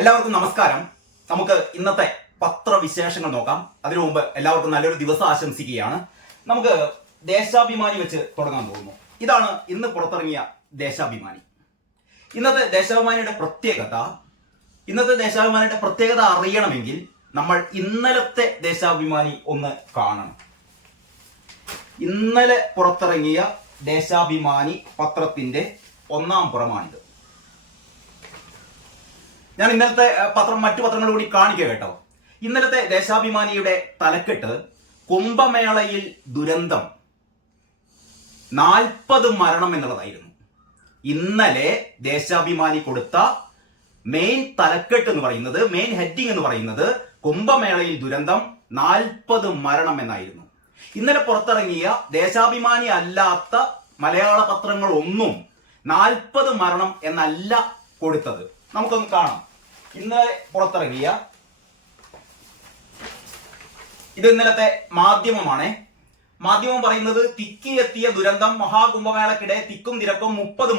എല്ലാവർക്കും നമസ്കാരം. നമുക്ക് ഇന്നത്തെ പത്രവിശേഷങ്ങൾ നോക്കാം. അതിനു മുമ്പ് എല്ലാവർക്കും നല്ലൊരു ദിവസം ആശംസിക്കുകയാണ്. നമുക്ക് ദേശാഭിമാനി വെച്ച് തുടങ്ങാൻ പോകുന്നു. ഇതാണ് ഇന്ന് പുറത്തിറങ്ങിയ ദേശാഭിമാനി. ഇന്നത്തെ ദേശാഭിമാനിയുടെ പ്രത്യേകത അറിയണമെങ്കിൽ നമ്മൾ ഇന്നലത്തെ ദേശാഭിമാനി ഒന്ന് കാണണം. ഇന്നലെ പുറത്തിറങ്ങിയ ദേശാഭിമാനി പത്രത്തിന്റെ ഒന്നാം പുറമാണിത്. ഞാൻ ഇന്നലത്തെ മറ്റു പത്രങ്ങൾ കൂടി കാണിക്കുക കേട്ടോ. ഇന്നലത്തെ ദേശാഭിമാനിയുടെ തലക്കെട്ട് കുംഭമേളയിൽ ദുരന്തം 40 മരണം എന്നുള്ളതായിരുന്നു. ഇന്നലെ ദേശാഭിമാനി കൊടുത്ത മെയിൻ തലക്കെട്ട് എന്ന് പറയുന്നത്, മെയിൻ ഹെഡിങ് എന്ന് പറയുന്നത് കുംഭമേളയിൽ ദുരന്തം 40 മരണം എന്നായിരുന്നു. ഇന്നലെ പുറത്തിറങ്ങിയ ദേശാഭിമാനി അല്ലാത്ത മലയാള പത്രങ്ങളൊന്നും 40 മരണം എന്നല്ല കൊടുത്തത്. നമുക്കൊന്ന് കാണാം. ഇന്നലെ പുറത്തിറങ്ങിയ ഇത് ഇന്നലത്തെ മാധ്യമമാണ്. മാധ്യമം പറയുന്നത് തിക്കിയെത്തിയ ദുരന്തം, മഹാകുംഭമേളക്കിടെ തിക്കും തിരക്കും 30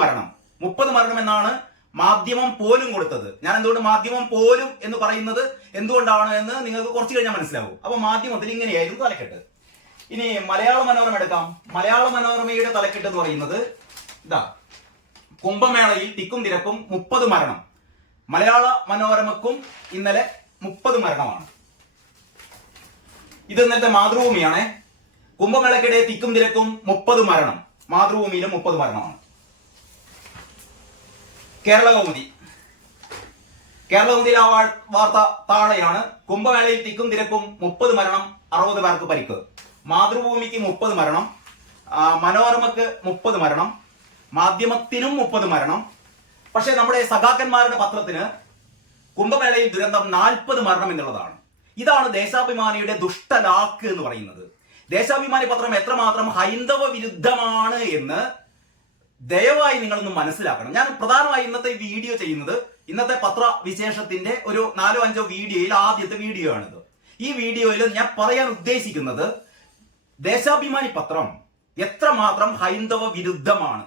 മരണം എന്നാണ് മാധ്യമം പോലും കൊടുത്തത്. ഞാൻ എന്തുകൊണ്ട് മാധ്യമം പോലും എന്ന് പറയുന്നത് എന്തുകൊണ്ടാണ് എന്ന് നിങ്ങൾക്ക് കുറച്ച് കഴിഞ്ഞാൽ മനസ്സിലാവും. അപ്പൊ മാധ്യമത്തിൽ ഇങ്ങനെയായിരുന്നു തലക്കെട്ട്. ഇനി മലയാള മനോരമ എടുക്കാം. മലയാള മനോരമയുടെ തലക്കെട്ട് എന്ന് പറയുന്നത് ഇതാ, കുംഭമേളയിൽ തിക്കും തിരക്കും 30 മരണം. മലയാള മനോരമക്കും ഇന്നലെ 30 മരണമാണ്. ഇത് ഇന്നത്തെ മാതൃഭൂമിയാണ്. കുംഭമേളക്കിടെ തിക്കും തിരക്കും 30 മരണം. മാതൃഭൂമിയിലും 30 മരണമാണ്. കേരളകൗമുദിയിൽ ആ വാർത്ത താഴെയാണ്. കുംഭമേളയിൽ തിക്കും തിരക്കും 30 മരണം, 60 പേർക്ക് പരിക്ക്. മാതൃഭൂമിക്ക് 30 മരണം, മനോരമക്ക് 30 മരണം, മാധ്യമത്തിനും 30 മരണം. പക്ഷെ നമ്മുടെ സഖാക്കന്മാരുടെ പത്രത്തിന് കുംഭമേളയിൽ ദുരന്തം 40 മരണം എന്നുള്ളതാണ്. ഇതാണ് ദേശാഭിമാനിയുടെ ദുഷ്ടലാക്ക് എന്ന് പറയുന്നത്. ദേശാഭിമാനി പത്രം എത്രമാത്രം ഹൈന്ദവ വിരുദ്ധമാണ് എന്ന് ദയവായി നിങ്ങളൊന്ന് മനസ്സിലാക്കണം. ഞാൻ പ്രധാനമായി ഇന്നത്തെ വീഡിയോ ചെയ്യുന്നത്, ഇന്നത്തെ പത്രവിശേഷത്തിന്റെ ഒരു 4-5 വീഡിയോയിൽ ആദ്യത്തെ വീഡിയോ ആണിത്. ഈ വീഡിയോയിൽ ഞാൻ പറയാൻ ഉദ്ദേശിക്കുന്നത് ദേശാഭിമാനി പത്രം എത്രമാത്രം ഹൈന്ദവ വിരുദ്ധമാണ്.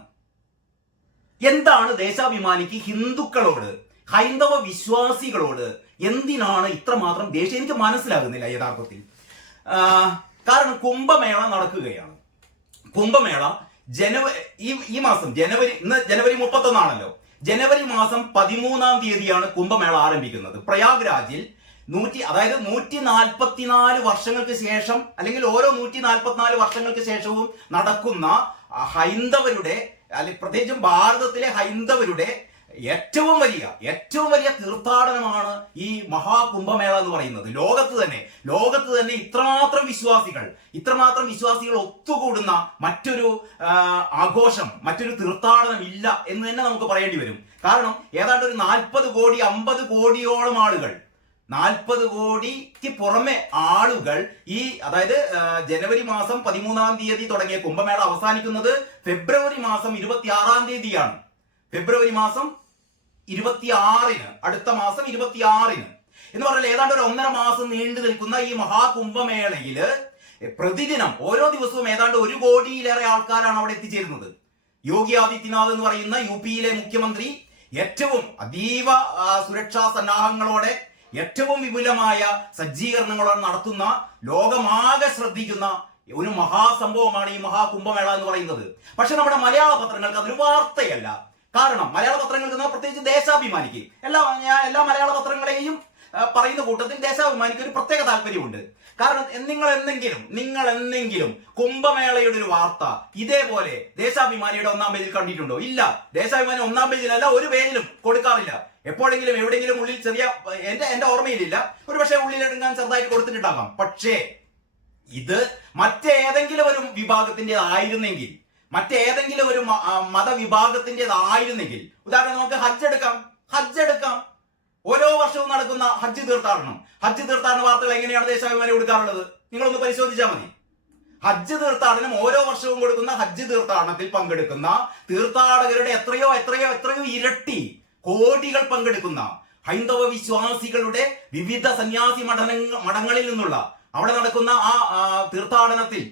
എന്താണ് ദേശാഭിമാനിക്ക് ഹിന്ദുക്കളോട്, ഹൈന്ദവ വിശ്വാസികളോട് എന്തിനാണ് ഇത്രമാത്രം ദേഷ്യം? എനിക്ക് മനസ്സിലാകുന്നില്ല യഥാർത്ഥത്തിൽ. കാരണം കുംഭമേള നടക്കുകയാണ്. കുംഭമേള ഈ മാസം ഇന്ന് ജനുവരി 31 ആണല്ലോ. ജനുവരി മാസം 13-ാം തീയതിയാണ് കുംഭമേള ആരംഭിക്കുന്നത്. പ്രയാഗ്രാജിൽ 144 വർഷങ്ങൾക്ക് ശേഷം, അല്ലെങ്കിൽ ഓരോ 144 വർഷങ്ങൾക്ക് ശേഷവും നടക്കുന്ന ഹൈന്ദവരുടെ, അല്ലെങ്കിൽ പ്രത്യേകിച്ചും ഭാരതത്തിലെ ഹൈന്ദവരുടെ ഏറ്റവും വലിയ തീർത്ഥാടനമാണ് ഈ മഹാകുംഭമേള എന്ന് പറയുന്നത്. ലോകത്ത് തന്നെ ഇത്രമാത്രം വിശ്വാസികൾ ഒത്തുകൂടുന്ന മറ്റൊരു ആഘോഷം, മറ്റൊരു തീർത്ഥാടനം ഇല്ല എന്ന് തന്നെ നമുക്ക് പറയേണ്ടി വരും. കാരണം ഏതാണ്ട് ഒരു 40 കോടി 50 കോടിയോളം ആളുകൾ, 40 കോടിക്ക് പുറമെ ആളുകൾ അതായത് ജനുവരി മാസം 13-ാം തീയതി തുടങ്ങിയ കുംഭമേള അവസാനിക്കുന്നത് ഫെബ്രുവരി മാസം 26-ാം തീയതിയാണ്. ഫെബ്രുവരി മാസം 26-ന്, അടുത്ത മാസം 26-ന് എന്ന് പറഞ്ഞാൽ ഏതാണ്ട് ഒരു 1.5 മാസം നീണ്ടു നിൽക്കുന്ന ഈ മഹാകുംഭമേളയില് പ്രതിദിനം ഓരോ ദിവസവും ഏതാണ്ട് 1 കോടിയിലേറെ ആൾക്കാരാണ് അവിടെ എത്തിച്ചേരുന്നത്. യോഗി ആദിത്യനാഥ് എന്ന് പറയുന്ന UP-യിലെ മുഖ്യമന്ത്രി ഏറ്റവും അതീവ സുരക്ഷാ സന്നാഹങ്ങളോടെ, ഏറ്റവും വിപുലമായ സജ്ജീകരണങ്ങളോടെ നടത്തുന്ന, ലോകമാകെ ശ്രദ്ധിക്കുന്ന ഒരു മഹാസംഭവമാണ് ഈ മഹാകുംഭമേള എന്ന് പറയുന്നത്. പക്ഷെ നമ്മുടെ മലയാള പത്രങ്ങൾക്ക് അതൊരു വാർത്തയല്ല. കാരണം മലയാള പത്രങ്ങൾക്ക്, പ്രത്യേകിച്ച് ദേശാഭിമാനിക്ക്, എല്ലാ മലയാള പത്രങ്ങളെയും പറയുന്ന കൂട്ടത്തിൽ ദേശാഭിമാനിക്ക് ഒരു പ്രത്യേക താല്പര്യമുണ്ട്. കാരണം നിങ്ങൾ എന്തെങ്കിലും കുംഭമേളയുടെ ഒരു വാർത്ത ഇതേപോലെ ദേശാഭിമാനിയുടെ 1-ാം പേജിൽ കണ്ടിട്ടുണ്ടോ? ഇല്ല. ദേശാഭിമാനി 1-ാം പേജിലല്ല, ഒരു പേജിലും കൊടുക്കാറില്ല. എപ്പോഴെങ്കിലും എവിടെയെങ്കിലും ഉള്ളിൽ എന്റെ ഓർമ്മയിലില്ല, ഒരു പക്ഷേ ഉള്ളിലെടുക്കാൻ ചെറുതായിട്ട് കൊടുത്തിട്ടുണ്ടാകാം. പക്ഷേ ഇത് മറ്റേതെങ്കിലും ഒരു വിഭാഗത്തിൻ്റെതായിരുന്നെങ്കിൽ, മറ്റേതെങ്കിലും ഒരു മതവിഭാഗത്തിൻ്റെതായിരുന്നെങ്കിൽ, ഉദാഹരണം നമുക്ക് ഹജ്ജ് എടുക്കാം. ഓരോ വർഷവും നടക്കുന്ന ഹജ്ജ് തീർത്ഥാടന വാർത്തകൾ എങ്ങനെയാണ് ദേശാഭിമാനി കൊടുക്കാറുള്ളത്? നിങ്ങളൊന്ന് പരിശോധിച്ചാൽ മതി. ഹജ്ജ് തീർത്ഥാടനം, ഓരോ വർഷവും കൊടുക്കുന്ന ഹജ്ജ് തീർത്ഥാടനത്തിൽ പങ്കെടുക്കുന്ന തീർത്ഥാടകരുടെ എത്രയോ ഇരട്ടി കോടികൾ പങ്കെടുക്കുന്ന ഹൈന്ദവ വിശ്വാസികളുടെ വിവിധ സന്യാസി മഠങ്ങളിൽ നിന്നുള്ള, അവിടെ നടക്കുന്ന ആ തീർത്ഥാടനത്തിൽ,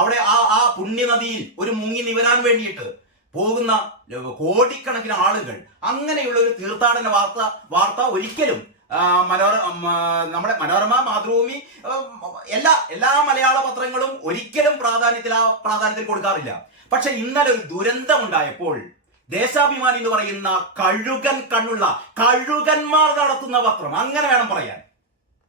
അവിടെ ആ പുണ്യനദിയിൽ ഒരു മുങ്ങി നിവരാൻ വേണ്ടിയിട്ട് പോകുന്ന കോടിക്കണക്കിന് ആളുകൾ. അങ്ങനെയുള്ള ഒരു തീർത്ഥാടന വാർത്ത ഒരിക്കലും നമ്മുടെ മനോരമ, മാതൃഭൂമി, എല്ലാ മലയാള പത്രങ്ങളും ഒരിക്കലും പ്രാധാന്യത്തിൽ കൊടുക്കാറില്ല. പക്ഷെ ഇന്നലെ ഒരു ദുരന്തം ഉണ്ടായപ്പോൾ ദേശാഭിമാനി എന്ന് പറയുന്ന കഴുകൻ കണ്ണുള്ള കഴുകന്മാർ നടത്തുന്ന പത്രം, അങ്ങനെ വേണം പറയാൻ,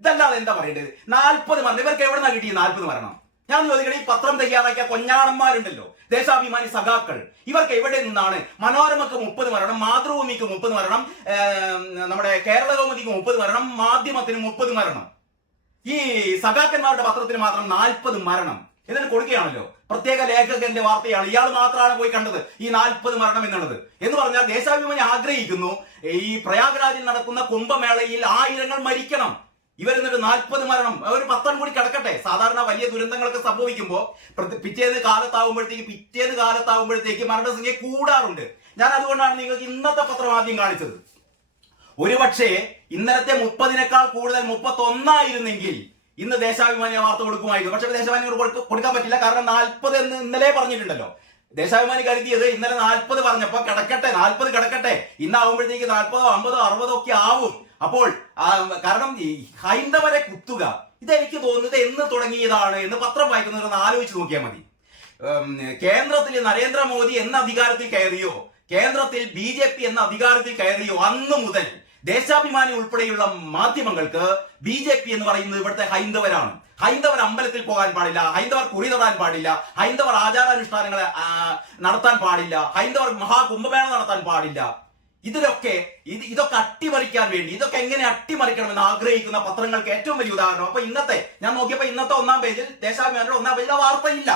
ഇതല്ലാതെ എന്താ പറയേണ്ടത്? 40 മരണം. ഇവർക്ക് എവിടെ നിന്നാണ് കിട്ടിയത് 40 മരണം? ഞാൻ ചോദിക്കട്ടെ, ഈ പത്രം തയ്യാറാക്കിയ കൊഞ്ഞാണന്മാരുണ്ടല്ലോ, ദേശാഭിമാനി സഖാക്കൾ, ഇവർക്ക് എവിടെ നിന്നാണ്? മനോരമക്ക് 30 മരണം, മാതൃഭൂമിക്ക് 30 മരണം, നമ്മുടെ കേരള കൗമുദിക്ക് 30 മരണം, മാധ്യമത്തിന് 30 മരണം. ഈ സഖാക്കന്മാരുടെ പത്രത്തിന് മാത്രം 40 മരണം. എന്നിട്ട് കൊടുക്കുകയാണല്ലോ. പ്രത്യേക ലേഖകന്റെ വാർത്തയാണ്, ഇയാൾ മാത്രമാണ് പോയി കണ്ടത് ഈ 40 മരണം എന്നുള്ളത്. എന്ന് പറഞ്ഞാൽ ദേശാഭിമാനി ആഗ്രഹിക്കുന്നു ഈ പ്രയാഗ്രാജിൽ നടക്കുന്ന കുംഭമേളയിൽ 1000ങ്ങൾ മരിക്കണം. ഇവരെന്നിട്ട് 40 മരണം, ഒരു 10 കൂടി കിടക്കട്ടെ. സാധാരണ വലിയ ദുരന്തങ്ങളൊക്കെ സംഭവിക്കുമ്പോൾ പിറ്റേന്ന് കാലത്താവുമ്പോഴത്തേക്ക് മരണസംഖ്യ കൂടാറുണ്ട്. ഞാൻ അതുകൊണ്ടാണ് നിങ്ങൾക്ക് ഇന്നത്തെ പത്രം ആദ്യം കാണിച്ചത്. ഒരുപക്ഷെ ഇന്നലത്തെ 30-നേക്കാൾ കൂടുതൽ 31 ആയിരുന്നെങ്കിൽ ഇന്ന് ദേശാഭിമാനി വാർത്ത കൊടുക്കുമായിരുന്നു. പക്ഷെ ദേശാഭിമാനി കൊടുക്കാൻ പറ്റില്ല, കാരണം 40 എന്ന് ഇന്നലെ പറഞ്ഞിട്ടുണ്ടല്ലോ. ദേശാഭിമാനി കരുതിയത് ഇന്നലെ 40 പറഞ്ഞപ്പോ 40 കിടക്കട്ടെ, ഇന്നാവുമ്പോഴത്തേക്ക് 40, 50, 60 ഒക്കെ ആവും. അപ്പോൾ കാരണം ഈ ഹൈന്ദവരെ കുത്തുക, ഇതെനിക്ക് തോന്നുന്നത് എന്ന് തുടങ്ങിയതാണ് എന്ന് പത്രം വായിക്കുന്നവരൊന്ന് ആലോചിച്ച് നോക്കിയാൽ മതി. കേന്ദ്രത്തിൽ നരേന്ദ്രമോദി എന്ന അധികാരത്തിൽ കയറിയോ, കേന്ദ്രത്തിൽ BJP എന്ന അധികാരത്തിൽ കയറിയോ അന്ന് മുതൽ ദേശാഭിമാനി ഉൾപ്പെടെയുള്ള മാധ്യമങ്ങൾക്ക് BJP എന്ന് പറയുന്നത് ഇവിടുത്തെ ഹൈന്ദവരാണ്. ഹൈന്ദവർ അമ്പലത്തിൽ പോകാൻ പാടില്ല, ഹൈന്ദവർ കുറി തൊടാൻ പാടില്ല, ഹൈന്ദവർ ആചാരാനുഷ്ഠാനങ്ങളെ നടത്താൻ പാടില്ല, ഹൈന്ദവർ മഹാകുംഭമേള നടത്താൻ പാടില്ല. ഇതൊക്കെ അട്ടിമറിക്കാൻ വേണ്ടി, ഇതൊക്കെ എങ്ങനെ അട്ടിമറിക്കണമെന്ന് ആഗ്രഹിക്കുന്ന പത്രങ്ങൾക്ക് ഏറ്റവും വലിയ ഉദാഹരണം. അപ്പൊ ഞാൻ നോക്കിയപ്പോ ഇന്നത്തെ 1-ാം പേജിൽ, ദേശാഭിമാനിയുടെ 1-ാം പേജിൽ വാർത്തയേ ഇല്ല.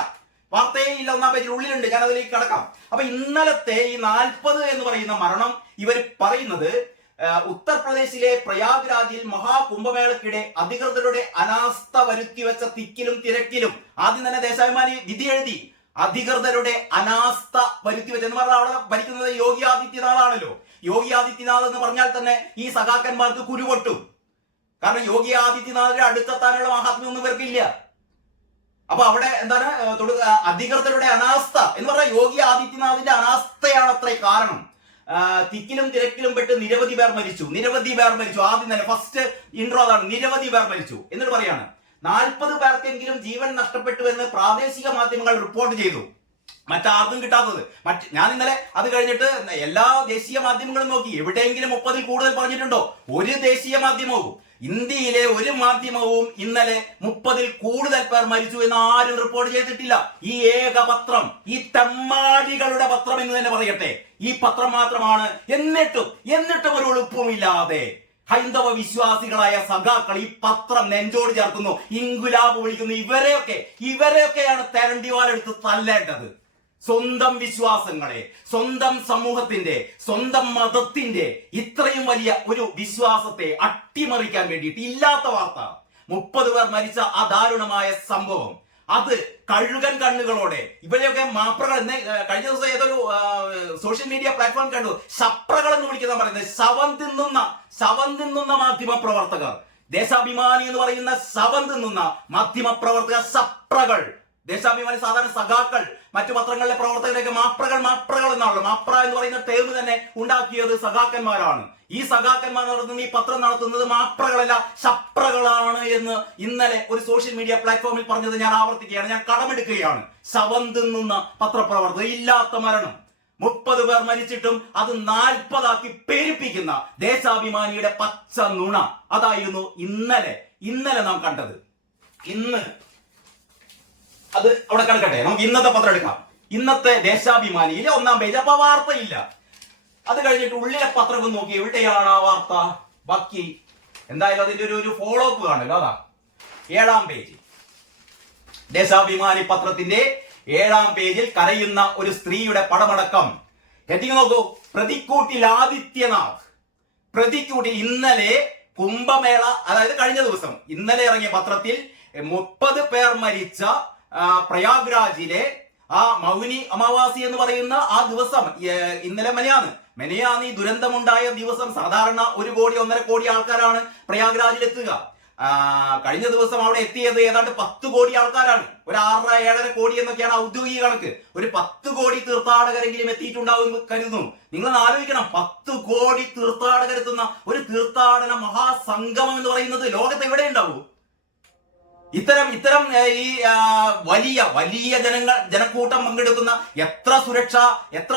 1-ാം പേജിൽ ഉള്ളിലുണ്ട്, ഞാൻ അതിലേക്ക് കടക്കാം. അപ്പൊ ഇന്നലത്തെ ഈ 40 എന്ന് പറയുന്ന മരണം ഇവർ പറയുന്നത് ഉത്തർപ്രദേശിലെ പ്രയാഗ്രാജിൽ മഹാകുംഭമേളക്കിടെ അധികൃതരുടെ അനാസ്ഥ വരുത്തിവെച്ച തിക്കിലും തിരക്കിലും. ആദ്യം തന്നെ ദേശാഭിമാനി വിധി എഴുതി, അധികൃതരുടെ അനാസ്ഥ വരുത്തിവെച്ച എന്ന് പറഞ്ഞാൽ അവിടെ ഭരിക്കുന്നത് യോഗി ആദിത്യനാഥാണല്ലോ. യോഗി ആദിത്യനാഥ് എന്ന് പറഞ്ഞാൽ തന്നെ ഈ സഖാക്കന്മാർക്ക് കുരുപൊട്ടും. കാരണം യോഗി ആദിത്യനാഥിന്റെ അടുത്തെത്താനുള്ള മഹാത്മ്യമൊന്നും ഇവർക്കില്ല. അപ്പൊ അവിടെ എന്താണ് അധികൃതരുടെ അനാസ്ഥ എന്ന് പറഞ്ഞാൽ യോഗി ആദിത്യനാഥിന്റെ അനാസ്ഥയാണ് അത്ര കാരണം. തിക്കിലും തിരക്കിലും പെട്ട് നിരവധി പേർ മരിച്ചു. ആദ്യം തന്നെ ഫസ്റ്റ് ഇൻട്രോ അതാണ്, നിരവധി പേർ മരിച്ചു എന്നിട്ട് പറയാണ് 40 പേർക്കെങ്കിലും ജീവൻ നഷ്ടപ്പെട്ടു എന്ന് പ്രാദേശിക മാധ്യമങ്ങൾ റിപ്പോർട്ട് ചെയ്തു. മറ്റാർക്കും കിട്ടാത്തത്. ഞാൻ ഇന്നലെ അത് കഴിഞ്ഞിട്ട് എല്ലാ ദേശീയ മാധ്യമങ്ങളും നോക്കി, എവിടെയെങ്കിലും 30-ൽ കൂടുതൽ പറഞ്ഞിട്ടുണ്ടോ? ഒരു ദേശീയ മാധ്യമവും, ഇന്ത്യയിലെ ഒരു മാധ്യമവും ഇന്നലെ 30-ൽ കൂടുതൽ പേർ മരിച്ചു എന്ന് ആരും റിപ്പോർട്ട് ചെയ്തിട്ടില്ല. ഈ ഏക പത്രം, ഈ തെമ്മാടികളുടെ പത്രം എന്ന് തന്നെ പറയട്ടെ, ഈ പത്രം മാത്രമാണ്. എന്നിട്ടും ഒരു എളുപ്പമില്ലാതെ ഹൈന്ദവ വിശ്വാസികളായ സഖാക്കൾ ഈ പത്രം നെഞ്ചോട് ചേർക്കുന്നു, ഇൻകുലാബ് വിളിക്കുന്നു. ഇവരെയൊക്കെയാണ് തെരണ്ടിവാലെടുത്ത് തല്ലേണ്ടത്. സ്വന്തം വിശ്വാസങ്ങളെ, സ്വന്തം സമൂഹത്തിന്റെ, സ്വന്തം മതത്തിന്റെ ഇത്രയും വലിയ ഒരു വിശ്വാസത്തെ അട്ടിമറിക്കാൻ വേണ്ടിയിട്ട് ഇല്ലാത്ത വാർത്ത. 30 പേർ മരിച്ച ആ ദാരുണമായ സംഭവം, അത് കഴുകൻ കണ്ണുകളോടെ ഇവരെയൊക്കെ മാപ്രകൾ എന്ന് കഴിഞ്ഞ ദിവസം ഏതൊരു സോഷ്യൽ മീഡിയ പ്ലാറ്റ്ഫോം കണ്ടു, ശപ്രകൾ എന്ന് വിളിക്കുന്ന പറയുന്നത്, ശവം തിന്നുന്ന മാധ്യമ പ്രവർത്തകർ. ദേശാഭിമാനി എന്ന് പറയുന്ന ശവം തിന്നുന്ന മാധ്യമ പ്രവർത്തകർ ശപ്രകൾ. ദേശാഭിമാനി സാധാരണ സഖാക്കൾ, മറ്റു പത്രങ്ങളിലെ പ്രവർത്തകരൊക്കെ മാപ്രകൾ എന്നാണല്ലോ. മാപ്ര എന്ന് പറയുന്ന ടേം തന്നെ ഉണ്ടാക്കിയത് സഖാക്കന്മാരാണ്. ഈ സഖാക്കന്മാർ നടത്തുന്ന ഈ പത്രം നടത്തുന്നത് മാപ്രകളല്ല, ശപ്രകളാണ് എന്ന് ഇന്നലെ ഒരു സോഷ്യൽ മീഡിയ പ്ലാറ്റ്ഫോമിൽ പറഞ്ഞത് ഞാൻ ആവർത്തിക്കുകയാണ്, ഞാൻ കടമെടുക്കുകയാണ്. ശവം തിന്നുന്ന പത്രപ്രവർത്തകർ, ഇല്ലാത്ത മരണം. 30 പേർ മരിച്ചിട്ടും അത് 40 പെരുപ്പിക്കുന്ന ദേശാഭിമാനിയുടെ പച്ച നുണ, അതായിരുന്നു ഇന്നലെ നാം കണ്ടത്. ഇന്ന് അത് അവിടെ കിടക്കട്ടെ, നമുക്ക് ഇന്നത്തെ പത്രം എടുക്കാം. ഇന്നത്തെ ദേശാഭിമാനിയിലെ 1-ാം പേജ്. അപ്പൊ വാർത്തയില്ല. അത് കഴിഞ്ഞിട്ട് ഉള്ളിലെ പത്രം നോക്കി, എവിടെയാണ് ആ വാർത്ത? ബാക്കി എന്തായാലും അതിന്റെ ഒരു ഫോളോ അപ്പ് കാണല്ലോ. അതാ 7-ാം പേജ്. ദേശാഭിമാനി പത്രത്തിന്റെ 7-ാം പേജിൽ കരയുന്ന ഒരു സ്ത്രീയുടെ പടമടക്കം. ഹെഡിങ് നോക്കൂ, പ്രതിക്കൂട്ടിൽ ആദിത്യനാഥ്. പ്രതിക്കൂട്ടിൽ ഇന്നലെ കുംഭമേള, അതായത് കഴിഞ്ഞ ദിവസം ഇന്നലെ ഇറങ്ങിയ പത്രത്തിൽ 30 പേർ മരിച്ച പ്രയാഗ്രാജിലെ ആ മൗനി അമാവാസി എന്ന് പറയുന്ന ആ ദിവസം, ഇന്നലെ മെനയാന്ന് ഈ ദുരന്തമുണ്ടായ ദിവസം. സാധാരണ 1 കോടി 1.5 കോടി ആൾക്കാരാണ് പ്രയാഗ്രാജിൽ എത്തുക. കഴിഞ്ഞ ദിവസം അവിടെ എത്തിയത് ഏതാണ്ട് 10 കോടി ആൾക്കാരാണ്. ഒരു 6-7.5 കോടി എന്നൊക്കെയാണ് ഔദ്യോഗിക കണക്ക്. ഒരു 10 കോടി തീർത്ഥാടകരെങ്കിലും എത്തിയിട്ടുണ്ടാവും കരുതുന്നു. നിങ്ങളൊന്ന് ആലോചിക്കണം, 10 കോടി തീർത്ഥാടകരെത്തുന്ന ഒരു തീർത്ഥാടന മഹാസംഗമം എന്ന് പറയുന്നത് ലോകത്ത് എവിടെ ഉണ്ടാവും? ഇത്തരം ഈ വലിയ ജനക്കൂട്ടം പങ്കെടുക്കുന്ന എത്ര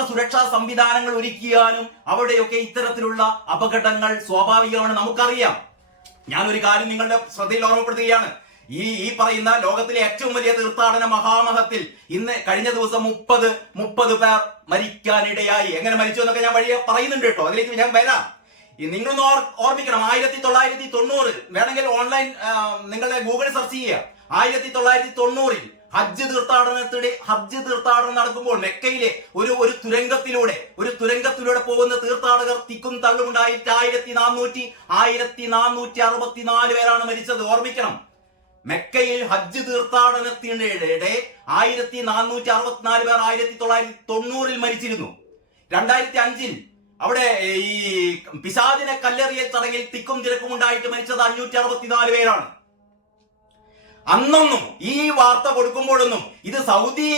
സുരക്ഷാ സംവിധാനങ്ങൾ ഒരുക്കിയാലും അവിടെയൊക്കെ ഇത്തരത്തിലുള്ള അപകടങ്ങൾ സ്വാഭാവികമാണ്, നമുക്കറിയാം. ഞാനൊരു കാര്യം നിങ്ങളുടെ ശ്രദ്ധയിൽ ഓർമ്മപ്പെടുത്തുകയാണ്. ഈ പറയുന്ന ലോകത്തിലെ ഏറ്റവും വലിയ തീർത്ഥാടന മഹാമഹത്തിൽ കഴിഞ്ഞ ദിവസം 30 പേർ മരിക്കാനിടയായി. എങ്ങനെ മരിച്ചു എന്നൊക്കെ ഞാൻ വഴിയെ പറയുന്നുണ്ട് കേട്ടോ, അതിലേക്ക് ഞാൻ വരാം. നിങ്ങളൊന്ന് ഓർമ്മിക്കണം, 1990 വേണമെങ്കിൽ ഓൺലൈൻ നിങ്ങളുടെ ഗൂഗിൾ സെർച്ച് ചെയ്യുക. 1990 ഹജ്ജ് തീർത്ഥാടനം നടക്കുമ്പോൾ മെക്കയിലെ ഒരു തുരങ്കത്തിലൂടെ പോകുന്ന തീർത്ഥാടകർ തിക്കും തള്ളുമുണ്ടായിട്ട് 1464 പേരാണ് മരിച്ചത്. ഓർമ്മിക്കണം, മെക്കയിൽ ഹജ്ജ് തീർത്ഥാടനത്തിനിടെ 1464 പേർ 1990 മരിച്ചിരുന്നു. 2005 അവിടെ ഈ പിശാചിനെ കല്ലെറിയൽ ചടങ്ങിൽ തിക്കും തിരക്കും ഉണ്ടായിട്ട് മരിച്ചത് 564 പേരാണ്. അന്നൊന്നും ഈ വാർത്ത കൊടുക്കുമ്പോഴൊന്നും ഇത് സൗദി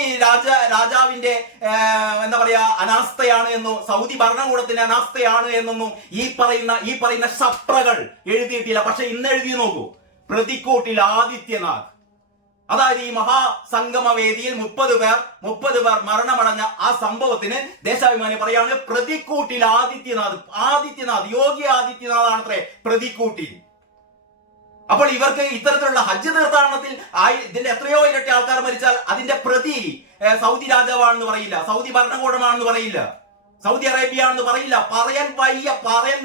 രാജാവിന്റെ എന്താ പറയാ അനാസ്ഥയാണ് എന്നോ സൗദി ഭരണകൂടത്തിന്റെ അനാസ്ഥയാണ് എന്നൊന്നും ഈ പറയുന്ന ശപ്രകൾ എഴുതിയിട്ടില്ല. പക്ഷെ ഇന്ന് എഴുതി നോക്കൂ, പ്രതിക്കൂട്ടിൽ ആദിത്യനാഥ്, അതായത് ഈ മഹാസംഗമ വേദിയിൽ 30 പേർ മരണമടഞ്ഞ ആ സംഭവത്തിന് ദേശാഭിമാനി പറയാണ് പ്രതിക്കൂട്ടിൽ ആദിത്യനാഥ് യോഗി ആദിത്യനാഥ് ആണത്രേ പ്രതിക്കൂട്ടിൽ. അപ്പോൾ ഇവർക്ക് ഇത്തരത്തിലുള്ള ഹജ്ജ് തീർത്ഥാടനത്തിൽ ഇതിന്റെ എത്രയോ ഇരട്ടി ആൾക്കാർ മരിച്ചാൽ അതിന്റെ പ്രതി സൗദി രാജാവാണെന്ന് പറയില്ല, സൗദി ഭരണകൂടമാണെന്ന് പറയില്ല, സൗദി അറേബ്യ ആണെന്ന് പറയില്ല. പറയാൻ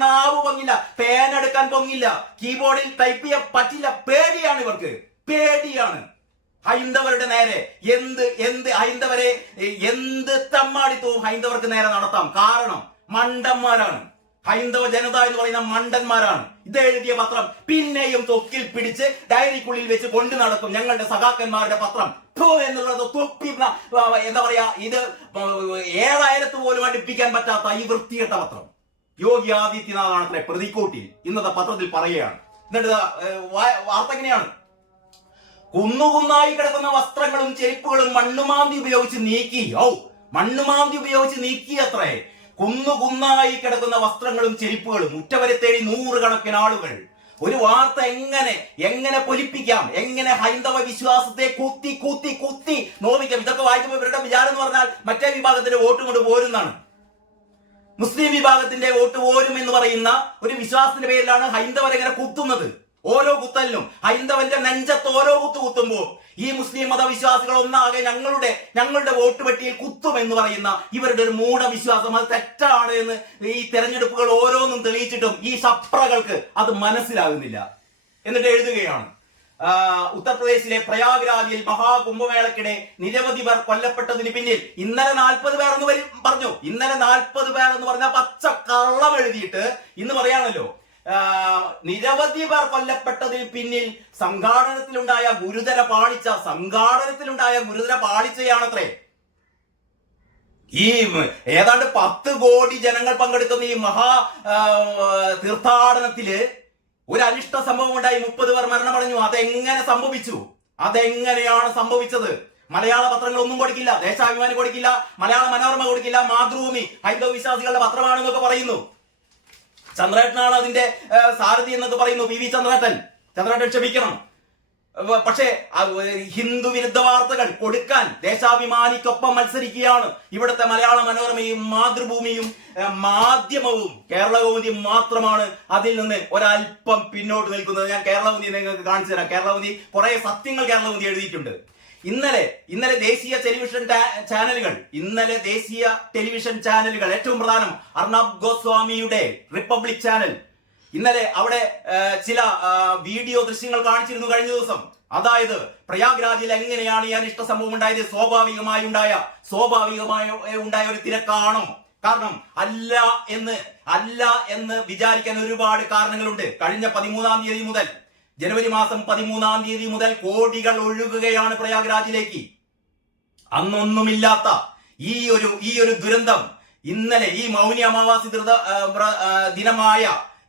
നാവ് പൊങ്ങില്ല, പേൻ എടുക്കാൻ പൊങ്ങില്ല, കീബോർഡിൽ ടൈപ്പ് ചെയ്യാൻ പറ്റില്ല. പേടിയാണ് ഇവർക്ക്, പേടിയാണ്. ഹൈന്ദവരുടെ നേരെ എന്ത് തെമ്മാടിത്തവും ഹൈന്ദവർക്ക് നേരെ നടത്താം. കാരണം മണ്ടന്മാരാണ്, ഹൈന്ദവ ജനത എന്ന് പറയുന്ന മണ്ടന്മാരാണ്. ഇത് എഴുതിയ പത്രം പിന്നെയും തൊക്കിൽ പിടിച്ച് ഡയറിക്കുള്ളിൽ വെച്ച് കൊണ്ടു നടക്കും ഞങ്ങളുടെ സഖാക്കന്മാരുടെ പത്രം എന്നുള്ളത്. എന്താ പറയാ, ഇത് 7,000 പോലും അടുപ്പിക്കാൻ പറ്റാത്ത ഈ വൃത്തികെട്ട പത്രം യോഗി ആദിത്യനാഥാണ് അത്രേ പ്രതിക്കൂട്ടിൽ ഇന്നത്തെ പത്രത്തിൽ പറയുകയാണ്. എന്നിട്ട് വാർത്ത എങ്ങനെയാണ്? കുന്നുകുന്നായി കിടക്കുന്ന വസ്ത്രങ്ങളും ചെരുപ്പുകളും മണ്ണുമാന്തി ഉപയോഗിച്ച് നീക്കി അത്രേ. കുന്നുകുന്നായി കിടക്കുന്ന വസ്ത്രങ്ങളും ചെരുപ്പുകളും ഉറ്റവരെ തേടി 100 കണക്കിന് ആളുകൾ. ഒരു വാർത്ത എങ്ങനെ പൊലിപ്പിക്കാം, എങ്ങനെ ഹൈന്ദവ വിശ്വാസത്തെ കുത്തി നോവിക്കാം. ഇതൊക്കെ വായിക്കുമ്പോൾ ഇവരുടെ വിചാരം എന്ന് പറഞ്ഞാൽ മറ്റേ വിഭാഗത്തിന്റെ വോട്ട് കൊണ്ട് പോരുന്നാണ്. മുസ്ലിം വിഭാഗത്തിന്റെ വോട്ട് പോരും എന്ന് പറയുന്ന ഒരു വിശ്വാസത്തിന്റെ പേരിലാണ് ഹൈന്ദവരെങ്ങനെ കുത്തുന്നത്. ഓരോ കുത്തലിനും ഹൈന്ദവന്റെ നെഞ്ചത്ത് ഓരോ കുത്തുമ്പോൾ ഈ മുസ്ലിം മതവിശ്വാസികൾ ഒന്നാകെ ഞങ്ങളുടെ വോട്ട് പെട്ടിയിൽ കുത്തുമെന്ന് പറയുന്ന ഇവരുടെ ഒരു മൂഢവിശ്വാസം, അത് തെറ്റാണ് എന്ന് ഈ തെരഞ്ഞെടുപ്പുകൾ ഓരോന്നും തെളിയിച്ചിട്ടും ഈ ശപ്രകൾക്ക് അത് മനസ്സിലാകുന്നില്ല. എന്നിട്ട് എഴുതുകയാണ്, ഉത്തർപ്രദേശിലെ പ്രയാഗ്രാജിൽ മഹാകുംഭമേളക്കിടെ നിരവധി പേർ കൊല്ലപ്പെട്ടതിന് പിന്നിൽ ഇന്നലെ 40 പേർ എന്ന് പറഞ്ഞു. ഇന്നലെ 40 പേർ എന്ന് പറഞ്ഞാൽ പച്ച കള്ളം എഴുതിയിട്ട് ഇന്ന് പറയാണല്ലോ നിരവധി പേർ കൊല്ലപ്പെട്ടതിന് പിന്നിൽ സംഘാടനത്തിലുണ്ടായ ഗുരുതര പാളിച്ചയാണത്രേ. ഈ ഏതാണ്ട് 10 കോടി ജനങ്ങൾ പങ്കെടുക്കുന്ന ഈ തീർത്ഥാടനത്തില് ഒരു അനിഷ്ട സംഭവം ഉണ്ടായി. 30 പേർ മരണമടഞ്ഞു. അതെങ്ങനെയാണ് സംഭവിച്ചത്? മലയാള പത്രങ്ങൾ ഒന്നും കൊടുക്കില്ല, ദേശാഭിമാനി കൊടുക്കില്ല, മലയാള മനോരമ കൊടുക്കില്ല, മാതൃഭൂമി ഹൈന്ദവ വിശ്വാസികളുടെ പത്രമാണെന്നൊക്കെ പറയുന്നു. ചന്ദ്രേട്ടനാണ് അതിന്റെ സാരഥി എന്നൊക്കെ പറയുന്നു, പി വി ചന്ദ്രേട്ടൻ ക്ഷമിക്കണം. പക്ഷേ ഹിന്ദു വിരുദ്ധ വാർത്തകൾ കൊടുക്കാൻ ദേശാഭിമാനിക്കൊപ്പം മത്സരിക്കുകയാണ് ഇവിടുത്തെ മലയാള മനോരമയും മാതൃഭൂമിയും മാധ്യമവും. കേരളകൗമുദി മാത്രമാണ് അതിൽ നിന്ന് ഒരല്പം പിന്നോട്ട് നിൽക്കുന്നത്. ഞാൻ കേരളകൗമുദി നിങ്ങൾക്ക് കാണിച്ചു തരാം. കേരളകൗമുദി കുറെ സത്യങ്ങൾ കേരളകൗമുദി എഴുതിയിട്ടുണ്ട്. ഇന്നലെ ദേശീയ ടെലിവിഷൻ ചാനലുകൾ ഏറ്റവും പ്രധാനം അർണബ് ഗോസ്വാമിയുടെ റിപ്പബ്ലിക് ചാനൽ ഇന്നലെ അവിടെ ചില വീഡിയോ ദൃശ്യങ്ങൾ കാണിച്ചിരുന്നു കഴിഞ്ഞ ദിവസം. അതായത് പ്രയാഗ്രാജിൽ എങ്ങനെയാണ് ഈ അനിഷ്ട സംഭവം ഉണ്ടായത്? സ്വാഭാവികമായി ഉണ്ടായ ഒരു തിരക്കാണോ? കാരണം അല്ല എന്ന് വിചാരിക്കാൻ ഒരുപാട് കാരണങ്ങളുണ്ട്. കഴിഞ്ഞ 13-ാം തീയതി മുതൽ ജനുവരി മാസം 13-ാം തീയതി മുതൽ കോടികൾ ഒഴുകുകയാണ് പ്രയാഗ്രാജിലേക്ക്. അന്നൊന്നുമില്ലാത്ത ഈ ഒരു ദുരന്തം ഇന്നലെ ഈ മൗനി അമാവാസി ദിനമായ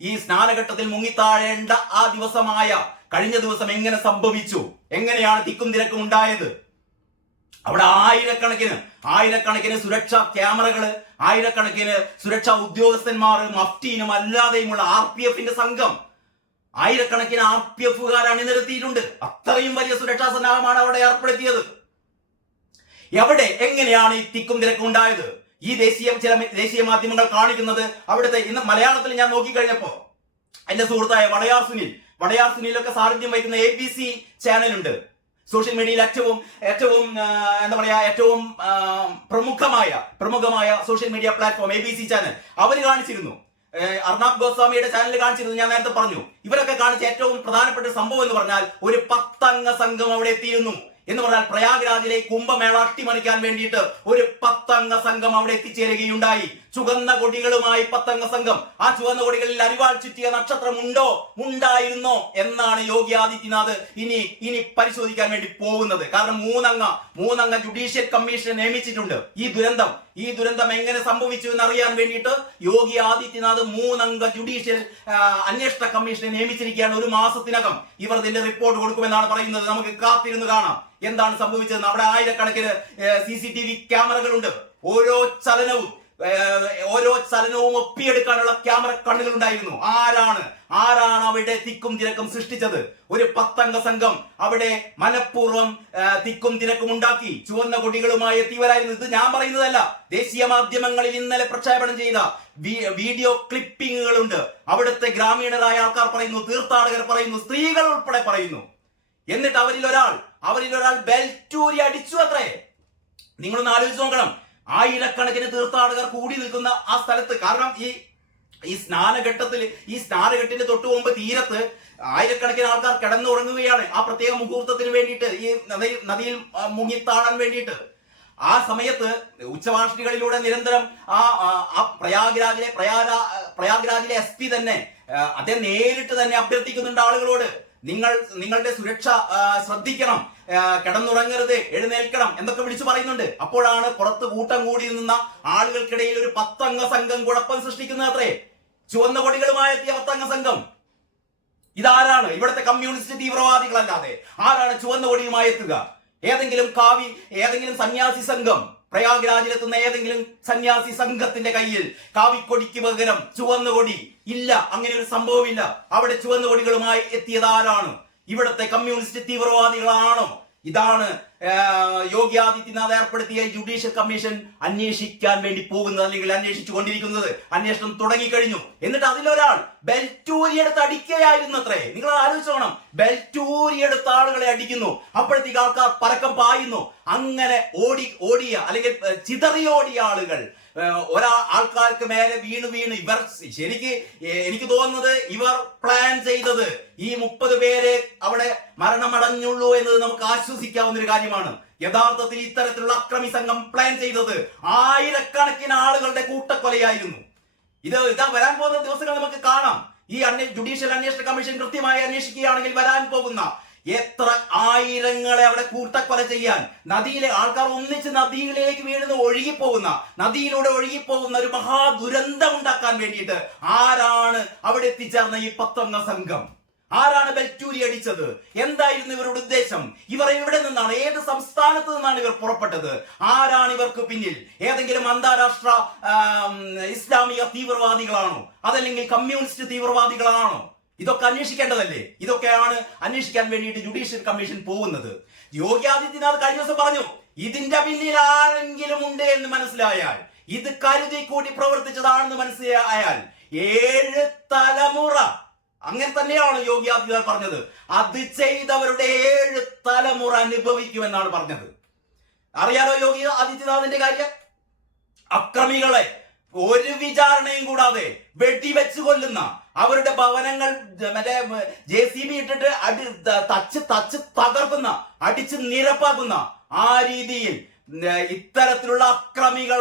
ഈ സ്നാനഘട്ടത്തിൽ മുങ്ങിത്താഴേണ്ട ആ ദിവസമായ കഴിഞ്ഞ ദിവസം എങ്ങനെ സംഭവിച്ചു? എങ്ങനെയാണ് തിക്കും തിരക്കും ഉണ്ടായത്? അവിടെ ആയിരക്കണക്കിന് സുരക്ഷാ ക്യാമറകള്, ആയിരക്കണക്കിന് സുരക്ഷാ ഉദ്യോഗസ്ഥന്മാർ, മഫ്റ്റീനും അല്ലാതെയുമുള്ള RPF സംഘം, ആയിരക്കണക്കിന് RPF അണിനിരത്തിയിട്ടുണ്ട്. അത്രയും വലിയ സുരക്ഷാ സന്നാഹമാണ് അവിടെ ഏർപ്പെടുത്തിയത്. എവിടെ എങ്ങനെയാണ് ഈ തിക്കും തിരക്കും ഉണ്ടായത്? ഈ ചില ദേശീയ മാധ്യമങ്ങൾ കാണിക്കുന്നത് അവിടുത്തെ ഇന്ന് മലയാളത്തിൽ ഞാൻ നോക്കിക്കഴിഞ്ഞപ്പോ എന്റെ സുഹൃത്തായ വടയാർ സുനിലൊക്കെ സാന്നിധ്യം വഹിക്കുന്ന ABC ചാനലുണ്ട്. സോഷ്യൽ മീഡിയയിൽ ഏറ്റവും എന്താ പറയാ ഏറ്റവും പ്രമുഖമായ social media platform ABC channel. അവര് കാണിച്ചിരുന്നു, അർണാബ് ഗോസ്വാമിയുടെ ചാനലിൽ കാണിച്ചിരുന്നു. ഞാൻ നേരത്തെ പറഞ്ഞു, ഇവരൊക്കെ കാണിച്ച ഏറ്റവും പ്രധാനപ്പെട്ട സംഭവം എന്ന് പറഞ്ഞാൽ ഒരു 10 അംഗ സംഘം അവിടെ എത്തിയിരുന്നു എന്ന് പറഞ്ഞാൽ പ്രയാഗ്രാജിലെ കുംഭമേള അട്ടിമറിക്കാൻ വേണ്ടിയിട്ട് ഒരു 10 അംഗ സംഘം അവിടെ എത്തിച്ചേരുകയുണ്ടായി. ചുവന്ന കൊടികളുമായി 10 അംഗ സംഘം. ആ ചുവന്ന കൊടികളിൽ അരിവാൾ ചുറ്റിയ നക്ഷത്രം ഉണ്ടായിരുന്നോ എന്നാണ് യോഗി ആദിത്യനാഥ് ഇനി പരിശോധിക്കാൻ വേണ്ടി പോകുന്നത്. കാരണം മൂന്നംഗ ജുഡീഷ്യൽ കമ്മീഷനെ നിയമിച്ചിട്ടുണ്ട്. ഈ ദുരന്തം എങ്ങനെ സംഭവിച്ചു എന്നറിയാൻ വേണ്ടിയിട്ട് യോഗി ആദിത്യനാഥ് 3 അംഗ ജുഡീഷ്യൽ അന്വേഷണ കമ്മീഷനെ നിയമിച്ചിരിക്കുകയാണ്. 1 മാസത്തിനകം ഇവർ ഇതിന്റെ റിപ്പോർട്ട് കൊടുക്കുമെന്നാണ് പറയുന്നത്. നമുക്ക് കാത്തിരുന്ന് കാണാം എന്താണ് സംഭവിച്ചതെന്ന്. അവിടെ ആയിരക്കണക്കിന് CCTV ക്യാമറകളുണ്ട്. ഓരോ ചലനവും ഒപ്പിയെടുക്കാനുള്ള ക്യാമറ കണ്ണുകൾ ഉണ്ടായിരുന്നു. ആരാണ് അവിടെ തിക്കും തിരക്കും സൃഷ്ടിച്ചത്? ഒരു 10 അംഗ സംഘം അവിടെ മനഃപൂർവ്വം തിക്കും തിരക്കും ഉണ്ടാക്കി ചുവന്ന കൊടികളുമായി എത്തിയവരായിരുന്നു. ഇത് ഞാൻ പറയുന്നതല്ല, ദേശീയ മാധ്യമങ്ങളിൽ ഇന്നലെ പ്രക്ഷേപണം ചെയ്ത വീഡിയോ ക്ലിപ്പിങ്ങുകളുണ്ട്. അവിടുത്തെ ഗ്രാമീണരായ ആൾക്കാർ പറയുന്നു, തീർത്ഥാടകർ പറയുന്നു, സ്ത്രീകൾ ഉൾപ്പെടെ പറയുന്നു. എന്നിട്ട് അവരിൽ ഒരാൾ ബെൽറ്റൂരി അടിച്ചു അത്രേ. നിങ്ങളൊന്ന് ആലോചിച്ച് നോക്കണം. ആയിരക്കണക്കിന് തീർത്ഥാടകർ കൂടി നിൽക്കുന്ന ആ സ്ഥലത്ത്. കാരണം ഈ സ്നാനഘട്ടിന്റെ തൊട്ടു മുമ്പ് തീരത്ത് ആയിരക്കണക്കിന് ആൾക്കാർ കിടന്നുറങ്ങുകയാണ് ആ പ്രത്യേക മുഹൂർത്തത്തിന് വേണ്ടിയിട്ട്, ഈ നദിയിൽ മുങ്ങിത്താഴാൻ വേണ്ടിയിട്ട്. ആ സമയത്ത് ഉച്ചഭാഷിണികളിലൂടെ നിരന്തരം ആ പ്രയാഗ്രാജിലെ SP തന്നെ അദ്ദേഹം നേരിട്ട് തന്നെ അഭ്യർത്ഥിക്കുന്നുണ്ട് ആളുകളോട്, നിങ്ങളുടെ സുരക്ഷ ശ്രദ്ധിക്കണം, കിടന്നുറങ്ങരുത്, എഴുന്നേൽക്കണം എന്നൊക്കെ വിളിച്ചു പറയുന്നുണ്ട്. അപ്പോഴാണ് പുറത്ത് കൂട്ടം കൂടി നിന്ന ആളുകൾക്കിടയിൽ ഒരു 10 അംഗ സംഘം കുഴപ്പം സൃഷ്ടിക്കുന്നത് അത്രേ. ചുവന്ന കൊടികളുമായി എത്തിയ 10 അംഗ സംഘം. ഇതാരാണ്? ഇവിടുത്തെ കമ്മ്യൂണിസ്റ്റ് തീവ്രവാദികളല്ലാതെ ആരാണ് ചുവന്ന കൊടിയുമായി എത്തുക? ഏതെങ്കിലും സന്യാസി സംഘം, പ്രയാഗ്രാജിലെത്തുന്ന ഏതെങ്കിലും സന്യാസി സംഘത്തിന്റെ കയ്യിൽ കാവിക്കൊടിക്ക് പകരം ചുവന്ന കൊടി ഇല്ല. അങ്ങനെ ഒരു സംഭവമില്ല. അവിടെ ചുവന്ന കൊടികളുമായി എത്തിയത് ആരാണ്? ഇവിടുത്തെ കമ്മ്യൂണിസ്റ്റ് തീവ്രവാദികളാണോ? ഇതാണ് യോഗി ആദിത്യനാഥ് ഏർപ്പെടുത്തിയ ജുഡീഷ്യൽ കമ്മീഷൻ അന്വേഷിക്കാൻ വേണ്ടി പോകുന്നത്, അല്ലെങ്കിൽ അന്വേഷിച്ചു കൊണ്ടിരിക്കുന്നത്. അന്വേഷണം തുടങ്ങിക്കഴിഞ്ഞു. എന്നിട്ട് അതിലൊരാൾ ബെൽറ്റൂരിയെടുത്ത് അടിക്കുകയായിരുന്നു അത്രേ. നിങ്ങൾ ആലോചിച്ചോണം, ബെൽറ്റൂരിയെടുത്ത ആളുകളെ അടിക്കുന്നു. അപ്പോഴത്തേക്ക് ആൾക്കാർ പരക്കം പായുന്നു. അങ്ങനെ ഓടിയ അല്ലെങ്കിൽ ചിതറിയോടിയ ആളുകൾ ആൾക്കാർക്ക് മേലെ വീണ് ഇവർ ശരിക്ക് എനിക്ക് തോന്നുന്നത് ഇവർ പ്ലാൻ ചെയ്തത് ഈ 30 പേരെ അവിടെ മരണമടഞ്ഞുള്ളൂ എന്നത് നമുക്ക് ആശ്വസിക്കാവുന്ന ഒരു കാര്യമാണ്. യഥാർത്ഥത്തിൽ ഇത്തരത്തിലുള്ള അക്രമി സംഘം പ്ലാൻ ചെയ്തത് ആയിരക്കണക്കിന് ആളുകളുടെ കൂട്ടക്കൊലയായിരുന്നു. ഇതാ വരാൻ പോകുന്ന ദിവസങ്ങൾ നമുക്ക് കാണാം. ഈ ജുഡീഷ്യൽ അന്വേഷണ കമ്മീഷൻ കൃത്യമായി അന്വേഷിക്കുകയാണെങ്കിൽ വരാൻ പോകുന്ന എത്ര ആയിരങ്ങളെ അവിടെ കൂട്ടക്കൊല ചെയ്യാൻ, നദിയിലെ ആൾക്കാർ ഒന്നിച്ച് നദിയിലേക്ക് വീഴുന്ന നദിയിലൂടെ ഒഴുകിപ്പോകുന്ന ഒരു മഹാദുരന്തം ഉണ്ടാക്കാൻ വേണ്ടിയിട്ട് ആരാണ് അവിടെ എത്തിച്ചേർന്ന ഈ 10 അംഗ സംഘം? ആരാണ് ബെൽറ്റൂരി അടിച്ചത്? എന്തായിരുന്നു ഇവരുടെ ഉദ്ദേശം? ഇവർ എവിടെ നിന്നാണ്, ഏത് സംസ്ഥാനത്ത് നിന്നാണ് ഇവർ പുറപ്പെട്ടത്? ആരാണ് ഇവർക്ക് പിന്നിൽ? ഏതെങ്കിലും അന്താരാഷ്ട്ര ഇസ്ലാമിക തീവ്രവാദികളാണോ? അതല്ലെങ്കിൽ കമ്മ്യൂണിസ്റ്റ് തീവ്രവാദികളാണോ? ഇതൊക്കെ അന്വേഷിക്കേണ്ടതല്ലേ? ഇതൊക്കെയാണ് അന്വേഷിക്കാൻ വേണ്ടിയിട്ട് ജുഡീഷ്യൽ കമ്മീഷൻ പോകുന്നത്. യോഗി ആദിത്യനാഥ് കഴിഞ്ഞ ദിവസം പറഞ്ഞു, ഇതിന്റെ പിന്നിൽ ആരെങ്കിലും ഉണ്ട് എന്ന് മനസ്സിലായാൽ, ഇത് കരുതി കൂട്ടി പ്രവർത്തിച്ചതാണെന്ന് മനസ്സിലായാൽ 7 തലമുറ, അങ്ങനെ തന്നെയാണ് യോഗി ആദിത്യനാഥ് പറഞ്ഞത്, അത് ചെയ്തവരുടെ 7 തലമുറ അനുഭവിക്കുമെന്നാണ് പറഞ്ഞത്. അറിയാലോ യോഗി ആദിത്യനാഥിന്റെ കാര്യം? അക്രമികളെ ഒരു വിചാരണയും കൂടാതെ വെടിവെച്ച് കൊല്ലുന്ന, അവരുടെ ഭവനങ്ങൾ മറ്റേ JCB ഇട്ടിട്ട് തച്ച് തകർക്കുന്ന, അടിച്ച് നിരപ്പാക്കുന്ന ആ രീതിയിൽ ഇത്തരത്തിലുള്ള അക്രമികൾ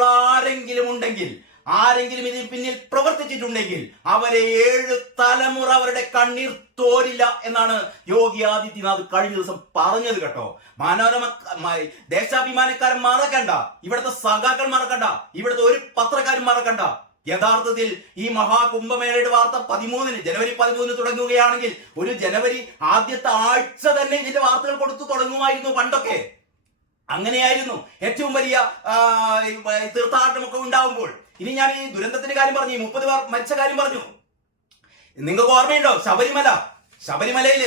ആരെങ്കിലും ഇതിന് പിന്നിൽ പ്രവർത്തിച്ചിട്ടുണ്ടെങ്കിൽ അവരെ 7 തലമുറ അവരുടെ കണ്ണീർ തോരില്ല എന്നാണ് യോഗി ആദിത്യനാഥ് കഴിഞ്ഞ ദിവസം പറഞ്ഞത് കേട്ടോ. ദേശാഭിമാനക്കാരൻ മറക്കണ്ട, ഇവിടുത്തെ സഖാക്കൾ മറക്കണ്ട, ഇവിടുത്തെ ഒരു പത്രക്കാരും മറക്കണ്ട. യഥാർത്ഥത്തിൽ ഈ മഹാകുംഭമേളയുടെ വാർത്ത 13 ജനുവരി 13 തുടങ്ങുകയാണെങ്കിൽ ഒരു ജനുവരി ആദ്യത്തെ ആഴ്ച തന്നെ ഇതിന്റെ വാർത്തകൾ കൊടുത്തു തുടങ്ങുമായിരുന്നു പണ്ടൊക്കെ. അങ്ങനെയായിരുന്നു ഏറ്റവും വലിയ തീർത്ഥാടനമൊക്കെ ഉണ്ടാവുമ്പോൾ. ഇനി ഞാൻ ഈ ദുരന്തത്തിന്റെ കാര്യം പറഞ്ഞു, 30 പേർ മരിച്ച കാര്യം പറഞ്ഞു. നിങ്ങൾക്ക് ഓർമ്മയുണ്ടോ? ശബരിമലയിൽ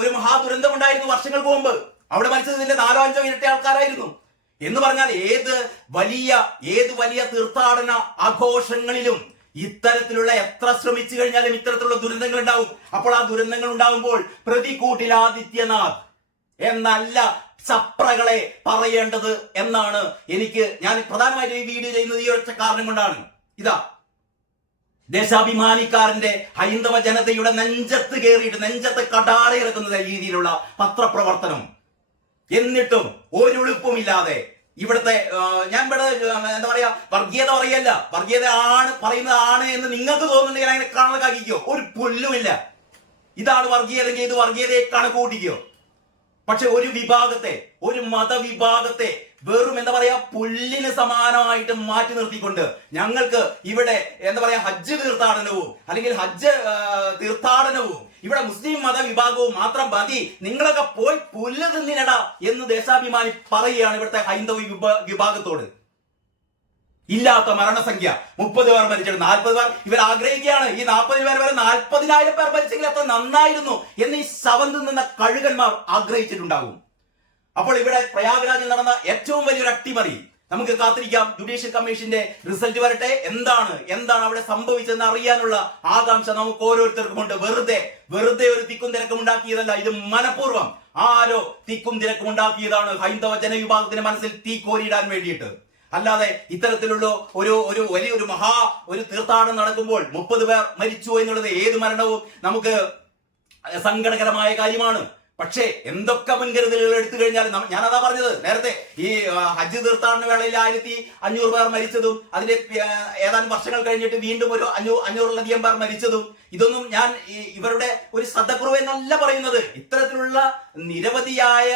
ഒരു മഹാദുരന്തം ഉണ്ടായിരുന്നു വർഷങ്ങൾക്ക് മുമ്പ്. അവിടെ മരിച്ചതിന്റെ 4-5 ഇരട്ടി ആൾക്കാരായിരുന്നു. എന്ന് പറഞ്ഞാൽ ഏത് വലിയ തീർത്ഥാടന ആഘോഷങ്ങളിലും ഇത്തരത്തിലുള്ള എത്ര ശ്രമിച്ചു കഴിഞ്ഞാലും ഇത്തരത്തിലുള്ള ദുരന്തങ്ങൾ ഉണ്ടാവും. അപ്പോൾ ആ ദുരന്തങ്ങൾ ഉണ്ടാവുമ്പോൾ പ്രതികൂട്ടിൽ ആദിത്യനാഥ് എന്നല്ല ചപ്രകളെ പറയേണ്ടത് എന്നാണ് ഞാൻ പ്രധാനമായിട്ടും ഈ വീഡിയോ ചെയ്യുന്നത് ഈ ഒറ്റ കാരണം കൊണ്ടാണ്. ഇതാ ദേശാഭിമാനിക്കാരന്റെ ഹൈന്ദവ ജനതയുടെ നെഞ്ചത്ത് കയറിയിട്ട് നെഞ്ചത്ത് കടാറയിറക്കുന്ന രീതിയിലുള്ള പത്രപ്രവർത്തനം. എന്നിട്ടും ഒരു എളുപ്പമില്ലാതെ ഇവിടുത്തെ ഞാൻ ഇവിടെ എന്താ പറയാ വർഗീയത പറയല്ല, വർഗീയത പറയുന്നതാണ് എന്ന് നിങ്ങൾക്ക് തോന്നുന്നുണ്ടെങ്കിൽ അങ്ങനെ കണക്കാക്കിക്കോ, ഒരു പുല്ലുമില്ല. ഇതാണ് വർഗീയതെങ്കിൽ ഇത് വർഗീയതയെ കണക്കൂട്ടിക്കോ. പക്ഷെ ഒരു മതവിഭാഗത്തെ വെറും എന്താ പറയാ പുല്ലിന് സമാനമായിട്ട് മാറ്റി നിർത്തിക്കൊണ്ട് ഞങ്ങൾക്ക് ഇവിടെ എന്താ പറയാ ഹജ്ജ് തീർത്ഥാടനവും അല്ലെങ്കിൽ ഹജ്ജ് തീർത്ഥാടനവും ഇവിടെ മുസ്ലിം മതവിഭാഗവും മാത്രം മതി, നിങ്ങളൊക്കെ പോയി പുല്ല് തിന്നിനടാ എന്ന് ദേശാഭിമാനി പറയുകയാണ് ഇവിടുത്തെ ഹൈന്ദവ വിഭാഗത്തോട്. ഇല്ലാത്ത മരണസംഖ്യ 30 പേർ മരിച്ചിട്ട് 40 പേർ ഇവർ ആഗ്രഹിക്കുകയാണ് ഈ 40 പേർ വരെ 40,000 പേർ മരിച്ചെങ്കിൽ അത്ര നന്നായിരുന്നു എന്ന് ഈ ശവം തിന്നുന്ന കഴുകന്മാർ ആഗ്രഹിച്ചിട്ടുണ്ടാകും. അപ്പോൾ ഇവിടെ പ്രയാഗ്രാജിൽ നടന്ന ഏറ്റവും വലിയൊരു അട്ടിമറി നമുക്ക് കാത്തിരിക്കാം. ജുഡീഷ്യൽ കമ്മീഷന്റെ റിസൾട്ട് വരട്ടെ. എന്താണ് അവിടെ സംഭവിച്ചതെന്ന് അറിയാനുള്ള ആകാംക്ഷ നമുക്ക് ഓരോരുത്തർക്കും ഉണ്ട്. വെറുതെ ഒരു തിക്കും തിരക്കും ഉണ്ടാക്കിയതല്ല, ഇത് മനഃപൂർവ്വം ആരോ തിക്കും തിരക്കും ഉണ്ടാക്കിയതാണ് ഹൈന്ദവ ജനവിഭാഗത്തിന്റെ മനസ്സിൽ തീ കോരിയിടാൻ വേണ്ടിയിട്ട്. അല്ലാതെ ഇത്തരത്തിലുള്ള ഒരു വലിയൊരു ഒരു തീർത്ഥാടനം നടക്കുമ്പോൾ 30 പേർ മരിച്ചു എന്നുള്ളത് ഏത് മരണവും നമുക്ക് സങ്കടകരമായ കാര്യമാണ്. പക്ഷേ എന്തൊക്കെ മുൻകരുതലുകൾ എടുത്തു കഴിഞ്ഞാൽ ഞാനതാ പറഞ്ഞത് നേരത്തെ, ഈ ഹജ്ജ് തീർത്ഥാടന വേളയിൽ 1500 പേർ മരിച്ചതും അതിന്റെ ഏതാനും വർഷങ്ങൾ കഴിഞ്ഞിട്ട് വീണ്ടും ഒരു 500-ലധികം പേർ മരിച്ചതും ഇതൊന്നും ഞാൻ ഇവരുടെ ഒരു ശ്രദ്ധക്കുറവ് എന്നല്ല പറയുന്നത്. ഇത്തരത്തിലുള്ള നിരവധിയായ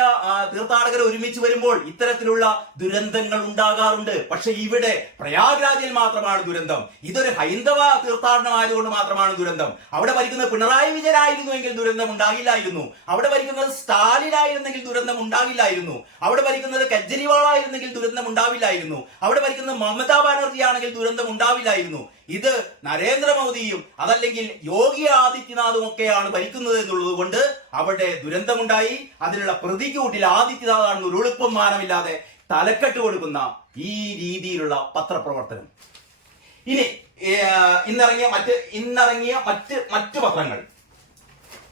തീർത്ഥാടകർ ഒരുമിച്ച് വരുമ്പോൾ ഇത്തരത്തിലുള്ള ദുരന്തങ്ങൾ ഉണ്ടാകാറുണ്ട്. പക്ഷെ ഇവിടെ പ്രയാഗ്രാജിൽ മാത്രമാണ് ദുരന്തം. ഇതൊരു ഹൈന്ദവ തീർത്ഥാടനം ആയതുകൊണ്ട് മാത്രമാണ് ദുരന്തം. അവിടെ ഭരിക്കുന്നത് പിണറായി വിജയനായിരുന്നുവെങ്കിൽ ദുരന്തം ഉണ്ടാകില്ലായിരുന്നു. അവിടെ ഭരിക്കുന്നത് സ്റ്റാലിൻ ആയിരുന്നെങ്കിൽ ദുരന്തം ഉണ്ടാകില്ലായിരുന്നു. അവിടെ ഭരിക്കുന്നത് കെജ്രിവാൾ ആയിരുന്നെങ്കിൽ ദുരന്തം ഉണ്ടാവില്ലായിരുന്നു. അവിടെ ഭരിക്കുന്നത് മമതാ ബാനർജി ആണെങ്കിൽ ദുരന്തം ഉണ്ടാവില്ലായിരുന്നു. ഇത് നരേന്ദ്രമോദിയും അതല്ലെങ്കിൽ യോഗി ആദിത്യനാഥും ഒക്കെയാണ് ഭരിക്കുന്നത് എന്നുള്ളത് കൊണ്ട് അവിടെ ദുരന്തമുണ്ടായി. അതിനുള്ള പ്രതികൂട്ടിൽ ആദിത്യനാഥാണെന്ന് ഒരു എളുപ്പം മാനമില്ലാതെ തലക്കെട്ട് കൊടുക്കുന്ന ഈ രീതിയിലുള്ള പത്രപ്രവർത്തനം. ഇനി ഇന്നിറങ്ങിയ മറ്റ് പത്രങ്ങൾ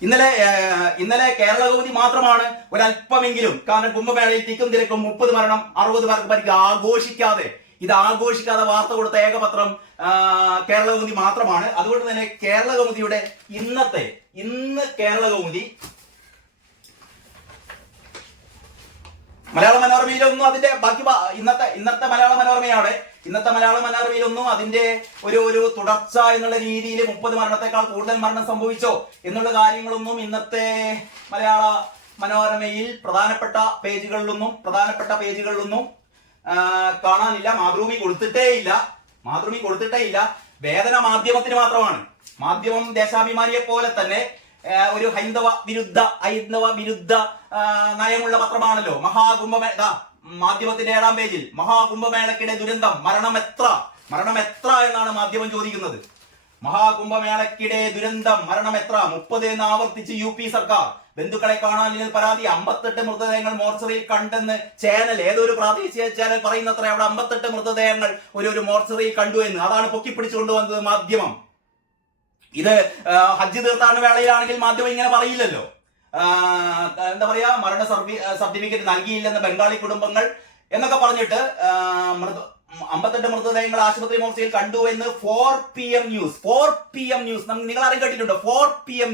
ഇന്നലെ കേരള കൗമുദി മാത്രമാണ് ഒരല്പമെങ്കിലും, കാരണം കുംഭമേളയിൽ തിക്കും തിരക്കും 30 മരണം 60 പേർക്ക് പരിക്ക് ആഘോഷിക്കാതെ വാർത്ത കൊടുത്ത ഏക പത്രം കേരള കൗമുദി മാത്രമാണ്. അതുകൊണ്ട് തന്നെ കേരള കൗമുദിയുടെ ഇന്ന് കേരള കൗമുദി മലയാള മനോരമയിലൊന്നും അതിന്റെ ബാക്കി ഇന്നത്തെ മലയാള മനോരമയാണ്. ഇന്നത്തെ മലയാള മനോരമയിലൊന്നും അതിന്റെ ഒരു തുടർച്ച എന്നുള്ള രീതിയിൽ 30 മരണത്തെക്കാൾ കൂടുതൽ മരണം സംഭവിച്ചോ എന്നുള്ള കാര്യങ്ങളൊന്നും ഇന്നത്തെ മലയാള മനോരമയിൽ പ്രധാനപ്പെട്ട പേജുകളിലൊന്നും കാണാനില്ല. മാതൃഭൂമി കൊടുത്തിട്ടേ ഇല്ല. വേദന മാധ്യമത്തിന് മാത്രമാണ്. മാധ്യമം ദേശാഭിമാനിയെ പോലെ തന്നെ ഒരു ഹൈന്ദവ വിരുദ്ധ നയമുള്ള പത്രമാണല്ലോ. മാധ്യമത്തിന്റെ 7-ാം പേജിൽ മഹാകുംഭമേളക്കിടെ ദുരന്തം, മരണം എത്ര എന്നാണ് മാധ്യമം ചോദിക്കുന്നത്. മഹാകുംഭമേളക്കിടെ ദുരന്തം, മരണം എത്ര? 30 എന്ന് ആവർത്തിച്ച് UP സർക്കാർ. ബന്ധുക്കളെ കാണാനില്ലെന്ന് പരാതി. 58 മൃതദേഹങ്ങൾ മോർച്ചറിയിൽ കണ്ടെന്ന് ഏതൊരു പ്രാദേശിക ചാനൽ പറയുന്നത്ര അവിടെ 58 മൃതദേഹങ്ങൾ ഒരു മോർച്ചറിയിൽ കണ്ടു എന്ന്. അതാണ് പൊക്കിപ്പിടിച്ചുകൊണ്ടുവന്നത് മാധ്യമം. ഇത് ഹജ്ജ് തീർത്ഥാടന വേളയിലാണെങ്കിൽ മാധ്യമം ഇങ്ങനെ പറയില്ലല്ലോ. എന്താ പറയാ, മരണ സർട്ടിഫിക്കറ്റ് നൽകിയില്ലെന്ന് ബംഗാളി കുടുംബങ്ങൾ എന്നൊക്കെ പറഞ്ഞിട്ട് 58 മൃതദേഹങ്ങൾ ആശുപത്രി മോർച്ചയിൽ കണ്ടു എന്ന് 4 PM ന്യൂസ് നിങ്ങൾ ആരും കേട്ടിട്ടുണ്ടോ? 4 PM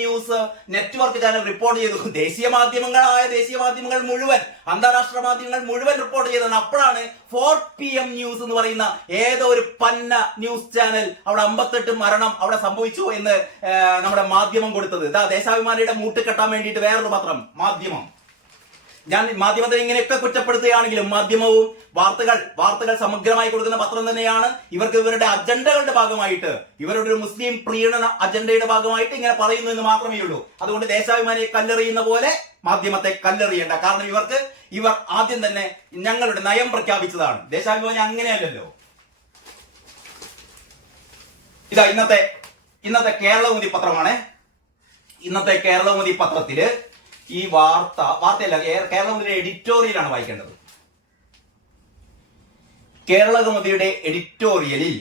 news network channel report ചെയ്തു. ദേശീയ മാധ്യമങ്ങൾ മുഴുവൻ, അന്താരാഷ്ട്ര മാധ്യമങ്ങൾ മുഴുവൻ റിപ്പോർട്ട് ചെയ്തതാണ്. അപ്പോഴാണ് 4 PM ന്യൂസ് എന്ന് പറയുന്ന ഏതോ ഒരു പന്ന ന്യൂസ് ചാനൽ അവിടെ 58 മരണം അവിടെ സംഭവിച്ചു എന്ന് നമ്മുടെ മാധ്യമം കൊടുത്തത്. ദേശാഭിമാനിയുടെ മൂട്ട് കെട്ടാൻ വേണ്ടിയിട്ട് വേറൊരു പത്രം മാധ്യമം. ഞാൻ മാധ്യമത്തെ ഇങ്ങനെയൊക്കെ കുറ്റപ്പെടുത്തുകയാണെങ്കിലും മാധ്യമവും വാർത്തകൾ സമഗ്രമായി കൊടുക്കുന്ന പത്രം തന്നെയാണ്. ഇവർക്ക് ഇവരുടെ അജണ്ടകളുടെ ഭാഗമായിട്ട്, ഇവരുടെ ഒരു മുസ്ലിം പ്രീണന അജണ്ടയുടെ ഭാഗമായിട്ട് ഇങ്ങനെ പറയുന്നു എന്ന് മാത്രമേ ഉള്ളൂ. അതുകൊണ്ട് ദേശാഭിമാനിയെ കല്ലെറിയുന്ന പോലെ മാധ്യമത്തെ കല്ലെറിയേണ്ട. കാരണം ഇവർ ആദ്യം തന്നെ ഞങ്ങളുടെ നയം പ്രഖ്യാപിച്ചതാണ്. ദേശാഭിമാനി അങ്ങനെയല്ലല്ലോ. ഇതാ ഇന്നത്തെ കേരളകൗമുദി പത്രമാണ്. ഇന്നത്തെ കേരളകൗമുദി പത്രത്തില് ഈ വാർത്തയല്ല, കേരളകൗമുദിയുടെ എഡിറ്റോറിയലാണ് വായിക്കേണ്ടത്. കേരളകൗമുദിയുടെ എഡിറ്റോറിയലിൽ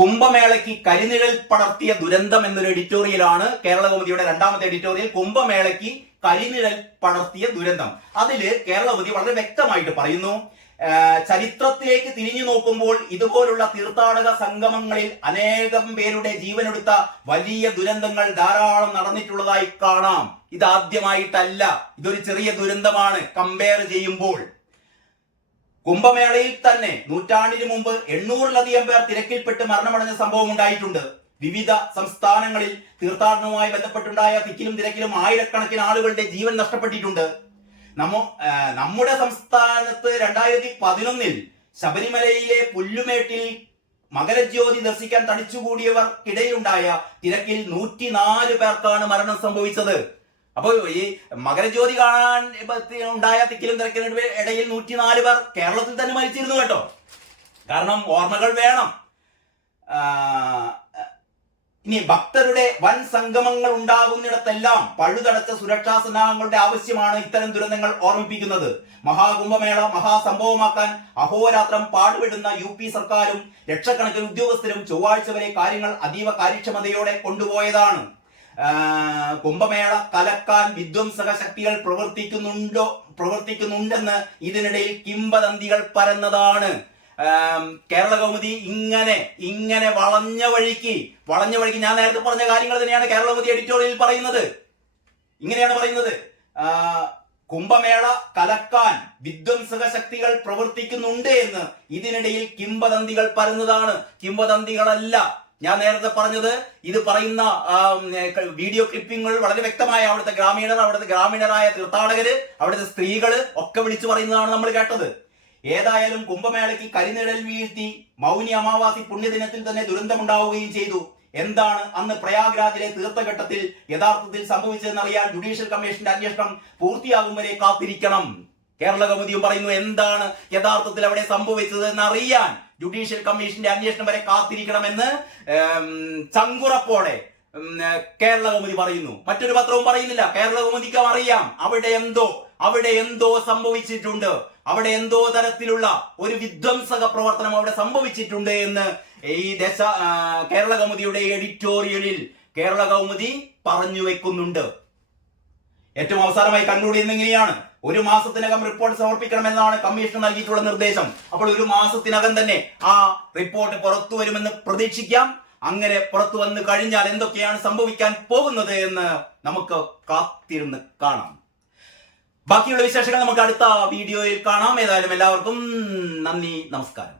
കുംഭമേളയ്ക്ക് കരിനിഴൽ പടർത്തിയ ദുരന്തം എന്നൊരു എഡിറ്റോറിയലാണ് കേരളകൗമുദിയുടെ രണ്ടാമത്തെ എഡിറ്റോറിയൽ. കുംഭമേളയ്ക്ക് കരിനിഴൽ പടർത്തിയ ദുരന്തം. അതില് കേരളകൗമുദി വളരെ വ്യക്തമായിട്ട് പറയുന്നു, ചരിത്രത്തിലേക്ക് തിരിഞ്ഞു നോക്കുമ്പോൾ ഇതുപോലുള്ള തീർത്ഥാടക സംഗമങ്ങളിൽ അനേകം പേരുടെ ജീവനെടുത്ത വലിയ ദുരന്തങ്ങൾ ധാരാളം നടന്നിട്ടുള്ളതായി കാണാം. ഇതാദ്യമായിട്ടല്ല, ഇതൊരു ചെറിയ ദുരന്തമാണ് കമ്പയർ ചെയ്യുമ്പോൾ. കുംഭമേളയിൽ തന്നെ നൂറ്റാണ്ടിന് മുമ്പ് 800-ലധികം പേർ തിരക്കിൽപ്പെട്ട് മരണമടഞ്ഞ സംഭവം ഉണ്ടായിട്ടുണ്ട്. വിവിധ സംസ്ഥാനങ്ങളിൽ തീർത്ഥാടനവുമായി ബന്ധപ്പെട്ടുണ്ടായ തിക്കിലും തിരക്കിലും ആയിരക്കണക്കിന് ആളുകളുടെ ജീവൻ നഷ്ടപ്പെട്ടിട്ടുണ്ട്. നമ്മുടെ സംസ്ഥാനത്ത് 2011 ശബരിമലയിലെ പുല്ലുമേട്ടിൽ മകരജ്യോതി ദർശിക്കാൻ തടിച്ചുകൂടിയവർക്കിടയിലുണ്ടായ തിരക്കിൽ 104 പേർക്കാണ് മരണം സംഭവിച്ചത്. അപ്പോൾ ഈ മകരജ്യോതി കാണാൻ ഉണ്ടായ തിക്കിലും തിരക്കിലും ഇടയിൽ 104 പേർ കേരളത്തിൽ തന്നെ മരിച്ചിരുന്നു കേട്ടോ. കാരണം ഓർമ്മകൾ വേണം. ഇനി ഭക്തരുടെ വൻ സംഗമങ്ങൾ ഉണ്ടാകുന്നിടത്തെല്ലാം പഴുതടച്ച സുരക്ഷാ സന്നാഹങ്ങളുടെ ആവശ്യമാണ് ഇത്തരം ദുരന്തങ്ങൾ ഓർമ്മിപ്പിക്കുന്നത്. മഹാകുംഭമേള മഹാസംഭവമാക്കാൻ അഹോരാത്രം പാടുപെടുന്ന UP സർക്കാരും ലക്ഷക്കണക്കിന് ഉദ്യോഗസ്ഥരും ചൊവ്വാഴ്ച വരെ കാര്യങ്ങൾ അതീവ കാര്യക്ഷമതയോടെ കൊണ്ടുപോയതാണ്. കുംഭമേള കലക്കാൻ വിധ്വംസക ശക്തികൾ പ്രവർത്തിക്കുന്നുണ്ടെന്ന് ഇതിനിടയിൽ കിംവദന്തികൾ പരന്നതാണ്. കേരളകൗമുദി ഇങ്ങനെ വളഞ്ഞ വഴിക്ക് ഞാൻ നേരത്തെ പറഞ്ഞ കാര്യങ്ങൾ തന്നെയാണ് കേരളകൗമുദി എഡിറ്റോറിയൽ പറയുന്നത്. ഇങ്ങനെയാണ് പറയുന്നത്, കുംഭമേള കലക്കാൻ വിധ്വംസക ശക്തികൾ പ്രവർത്തിക്കുന്നുണ്ട് എന്ന് ഇതിനിടയിൽ കിംവദന്തികൾ പരന്നതാണ്. കിംവദന്തികളല്ല, ഞാൻ നേരത്തെ പറഞ്ഞത്. ഇത് പറയുന്ന വീഡിയോ ക്ലിപ്പിങ്ങുകൾ വളരെ വ്യക്തമായ അവിടുത്തെ ഗ്രാമീണരായ തീർത്ഥാടകര്, അവിടുത്തെ സ്ത്രീകള് ഒക്കെ വിളിച്ചു പറയുന്നതാണ് നമ്മൾ കേട്ടത്. ഏതായാലും കുംഭമേളയ്ക്ക് കരിനിഴൽ വീഴ്ത്തി മൗനി അമാവാസി പുണ്യദിനത്തിൽ തന്നെ ദുരന്തമുണ്ടാവുകയും ചെയ്തു. എന്താണ് അന്ന് പ്രയാഗ്രാജിലെ തീർത്ഥഘട്ടത്തിൽ യഥാർത്ഥത്തിൽ സംഭവിച്ചതെന്നറിയാൻ ജുഡീഷ്യൽ കമ്മീഷന്റെ അന്വേഷണം പൂർത്തിയാകും വരെ കാത്തിരിക്കണം. കേരളകൗമുദിയും പറയുന്നു, എന്താണ് യഥാർത്ഥത്തിൽ അവിടെ സംഭവിച്ചത് എന്നറിയാൻ ജുഡീഷ്യൽ കമ്മീഷന്റെ അന്വേഷണം വരെ കാത്തിരിക്കണമെന്ന് ചങ്കുറപ്പോടെ കേരളകൗമുദി പറയുന്നു. മറ്റൊരു പത്രവും പറയുന്നില്ല. കേരളകൗമുദിക്കും അറിയാം അവിടെ എന്തോ സംഭവിച്ചിട്ടുണ്ട്, അവിടെ എന്തോ തരത്തിലുള്ള ഒരു വിധ്വംസക പ്രവർത്തനം അവിടെ സംഭവിച്ചിട്ടുണ്ട് എന്ന് ഈ കേരളകൗമുദിയുടെ എഡിറ്റോറിയലിൽ കേരളകൗമുദി പറഞ്ഞു വെക്കുന്നുണ്ട്. ഏറ്റവും അവസാനമായി കൺക്ലൂഡ് ചെയ്യുന്നത് ഇങ്ങനെയാണ്: 1 മാസത്തിനകം റിപ്പോർട്ട് സമർപ്പിക്കണമെന്നാണ് കമ്മീഷൻ നൽകിയിട്ടുള്ള നിർദ്ദേശം. അപ്പോൾ 1 മാസത്തിനകം തന്നെ ആ റിപ്പോർട്ട് പുറത്തു വരുമെന്ന് പ്രതീക്ഷിക്കാം. അങ്ങനെ പുറത്തു വന്നു കഴിഞ്ഞാൽ എന്തൊക്കെയാണ് സംഭവിക്കാൻ പോകുന്നത് എന്ന് നമുക്ക് കാത്തിരുന്ന് കാണാം. ബാക്കിയുള്ള വിശേഷങ്ങൾ നമുക്ക് അടുത്ത വീഡിയോയിൽ കാണാം. ഏതായാലും എല്ലാവർക്കും നന്ദി, നമസ്കാരം.